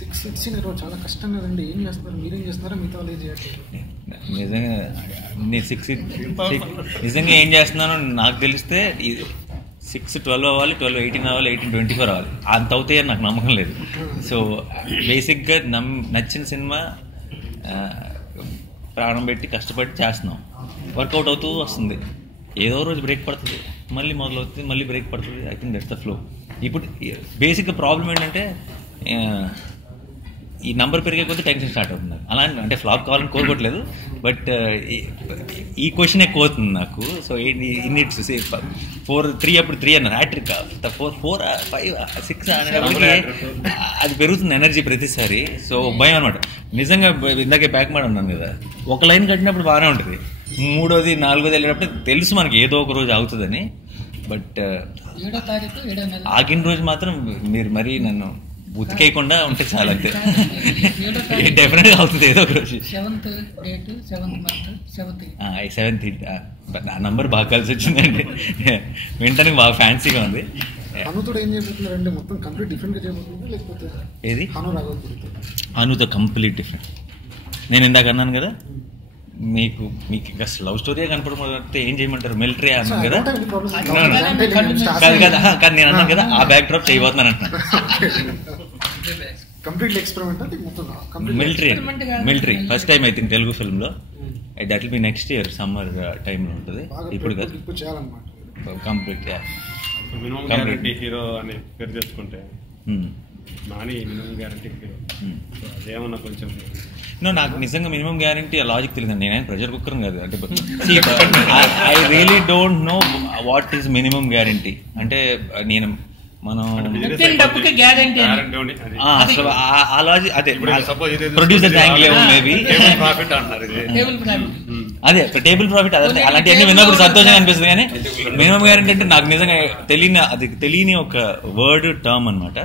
Six ఇచ్చిన చాలా కష్టం కదండి. ఏం చేస్తున్నారు, మీరేం చేస్తున్నారా, మిగతా వాళ్ళు ఏం చేయట్లేదు? నిజంగా నేను నిజంగా ఏం చేస్తున్నానో నాకు తెలిస్తే 6-12 అవ్వాలి, 12-18 అవ్వాలి, 18-24 అవ్వాలి. అంత అవుతాయని నాకు నమ్మకం లేదు. సో బేసిక్గా నచ్చిన సినిమా ప్రాణం పెట్టి కష్టపడి చేస్తున్నాం. వర్కౌట్ అవుతూ వస్తుంది. ఏదో రోజు బ్రేక్ పడుతుంది, మళ్ళీ మొదలవుతుంది, మళ్ళీ బ్రేక్ పడుతుంది. I think that's the flow. ఇప్పుడు బేసిక్గా ప్రాబ్లం ఏంటంటే ఈ నంబర్ పెరిగే కొద్దీ టెన్షన్ స్టార్ట్ అవుతుంది. అలా అంటే ఫ్లాప్ కావాలని కోరుకోవట్లేదు, బట్ ఈ క్వశ్చన్ ఎక్కువ అవుతుంది నాకు. సో ఇన్నిట్స్ 4-3 అప్పుడు 3 అన్నారు, హ్యాట్రిక్ 4, 5, 6 అనేటప్పటికి అది పెరుగుతుంది ఎనర్జీ ప్రతిసారి. సో భయం అనమాట. నిజంగా ఇందాకే బ్యాక్ మాట ఉన్నాను కదా, ఒక లైన్ కట్టినప్పుడు బాగానే ఉంటుంది, 3వ 4వది వెళ్ళినప్పుడు తెలుసు మనకి ఏదో ఒక రోజు అవుతుందని. బట్ ఆగిన రోజు మాత్రం మీరు మరీ నన్ను ఉతికేయకుండా ఉంటే చాలా, అంతే. డెఫినెట్గా అవుతుంది ఏదో ఒక రోజు. 7th ఆ నంబర్ బాగా కలిసి వచ్చిందండి. వింటానికి బాగా ఫ్యాన్సీగా ఉంది. ఏది అనుతో కంప్లీట్ డిఫరెంట్. నేను ఇందాక అన్నాను కదా, మీకు అసలు లవ్ స్టోరీ కనపడకపోతే ఏం చేయమంటారు, మిలిటరీ అన్నాను కదా. కాదు కదా, కానీ నేను అన్నాను కదా, ఆ బ్యాక్ డ్రాప్ చేయబోతున్నాను అంటున్నాను. Military first time I think Telugu film లో. That will be next year summer టైంలో ఉంటుంది. ఇప్పుడు కదా కంప్లీట్ హీరో అని పేరు తెచ్చుకుంటే నాని మినిమం గ్యారంటీ హీరో. అదేమన్నా కొంచెం నాకు నిజంగా మినిమం గ్యారంటీ ఆ లాజిక్ తెలియదు. నేనేం ప్రెషర్ కుక్కర్ కాదు. అంటే I really don't know what is minimum guarantee. అంటే నేను మనం అసలు ఆ లాజిక్ అదే ప్రొడ్యూసర్ మేబీ అదే టేబుల్ ప్రాఫిట్ అలాంటివన్నీ విన్నప్పుడు సంతోషంగా అనిపిస్తుంది. కానీ మినిమం గ్యారంటీ అంటే నాకు నిజంగా తెలియని ఒక వర్డ్ టర్మ్ అనమాట.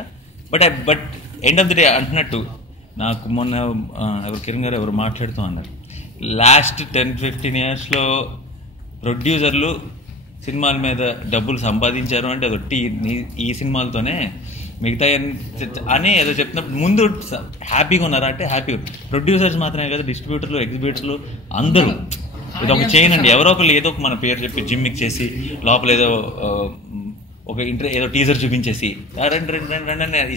But end of the day అంటున్నట్టు నాకు మొన్న ఎవరు కిరణ్ గారు ఎవరు మాట్లాడుతూ అన్నారు, లాస్ట్ 10-15 yearsలో ప్రొడ్యూసర్లు సినిమాల మీద డబ్బులు సంపాదించారు అంటే అదొట్టి ఈ సినిమాలతోనే, మిగతా అని ఏదో చెప్తున్నప్పుడు ముందు హ్యాపీగా ఉన్నారా అంటే హ్యాపీగా. ప్రొడ్యూసర్స్ మాత్రమే కదా, డిస్ట్రిబ్యూటర్లు, ఎగ్జిబ్యూటర్లు అందరూ ఇది ఒక చైన్ అండి. ఎవరో ఒకళ్ళు ఏదో ఒక మన పేరు చెప్పి జిమ్మిక్ చేసి లోపల ఏదో ఒక ఏదో టీజర్ చూపించేసి రెండు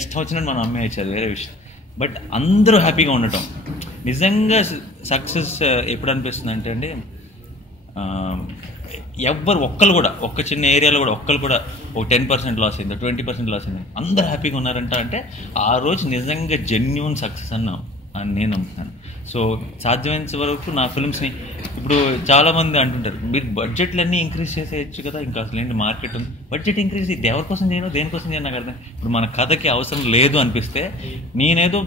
ఇష్టం వచ్చినట్టు మనం అమ్మేయచ్చు, అది వేరే విషయం. బట్ అందరూ హ్యాపీగా ఉండటం నిజంగా సక్సెస్ ఎప్పుడు అనిపిస్తుంది అంటే అండి, ఎవ్వరు ఒక్కరు కూడా ఒక్క చిన్న ఏరియాలో కూడా ఒక్కరు కూడా ఒక 10% లాస్ అయింది, 20% లాస్ అయింది, అందరూ హ్యాపీగా ఉన్నారంట అంటే ఆ రోజు నిజంగా జెన్యూన్ సక్సెస్ అని నేను నమ్ముతాను. సో సాధ్యమైనంత వరకు నా ఫిల్మ్స్ని ఇప్పుడు చాలామంది అంటుంటారు, మీరు బడ్జెట్లన్నీ ఇంక్రీజ్ చేసేయచ్చు కదా, ఇంకా అసలు ఏంటి మార్కెట్ ఉంది, బడ్జెట్ ఇంక్రీజ్ ఎవరి కోసం చేయను, దేనికోసం చేయను నాకు అర్థం. ఇప్పుడు మన కథకి అవసరం లేదు అనిపిస్తే నేనేదో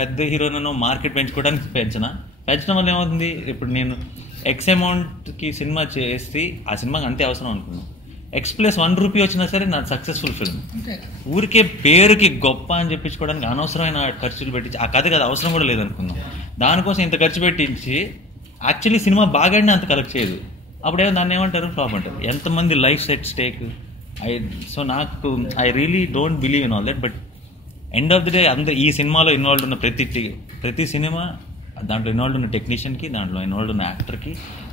పెద్ద హీరోనో మార్కెట్ పెంచుకోవడానికి పెంచడం వల్ల ఏమవుతుంది, ఇప్పుడు నేను ఎక్స్ అమౌంట్కి సినిమా చేసి ఆ సినిమాకి అంతే అవసరం అనుకున్నాను, X+1 వచ్చినా సరే నా సక్సెస్ఫుల్ ఫిల్మ్. ఊరికే పేరుకి గొప్ప అని చెప్పించుకోవడానికి అనవసరమైన ఖర్చులు పెట్టించి ఆ కథకి అది అవసరం కూడా లేదనుకున్నాం, దానికోసం ఇంత ఖర్చు పెట్టించి యాక్చువల్లీ సినిమా బాగానే అంత కలెక్ట్ చేయదు, అప్పుడేమో దాన్ని ఏమంటారు, ఫ్లాప్ అంటారు. ఎంతమంది లైఫ్ సెట్ స్టేక్. సో నాకు I really don't believe in all that. But end of the day అందరు ఈ సినిమాలో ఇన్వాల్వ్ ఉన్న ప్రతి సినిమా, దాంట్లో ఇన్వాల్వ్ ఉన్న టెక్నీషియన్కి, దాంట్లో ఇన్వాల్వ్ ఉన్న యాక్టర్కి,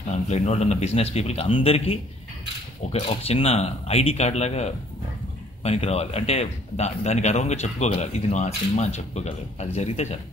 దాంట్లో ఇన్వాల్వ్ ఉన్న బిజినెస్ పీపుల్కి, అందరికీ ఒక చిన్న ఐడి కార్డ్ లాగా పనికి రావాలి. అంటే దానికి గర్వంగా చెప్పుకోగలరు, ఇది నా సినిమా అని చెప్పుకోగలరు. అది జరిగితే చాలు.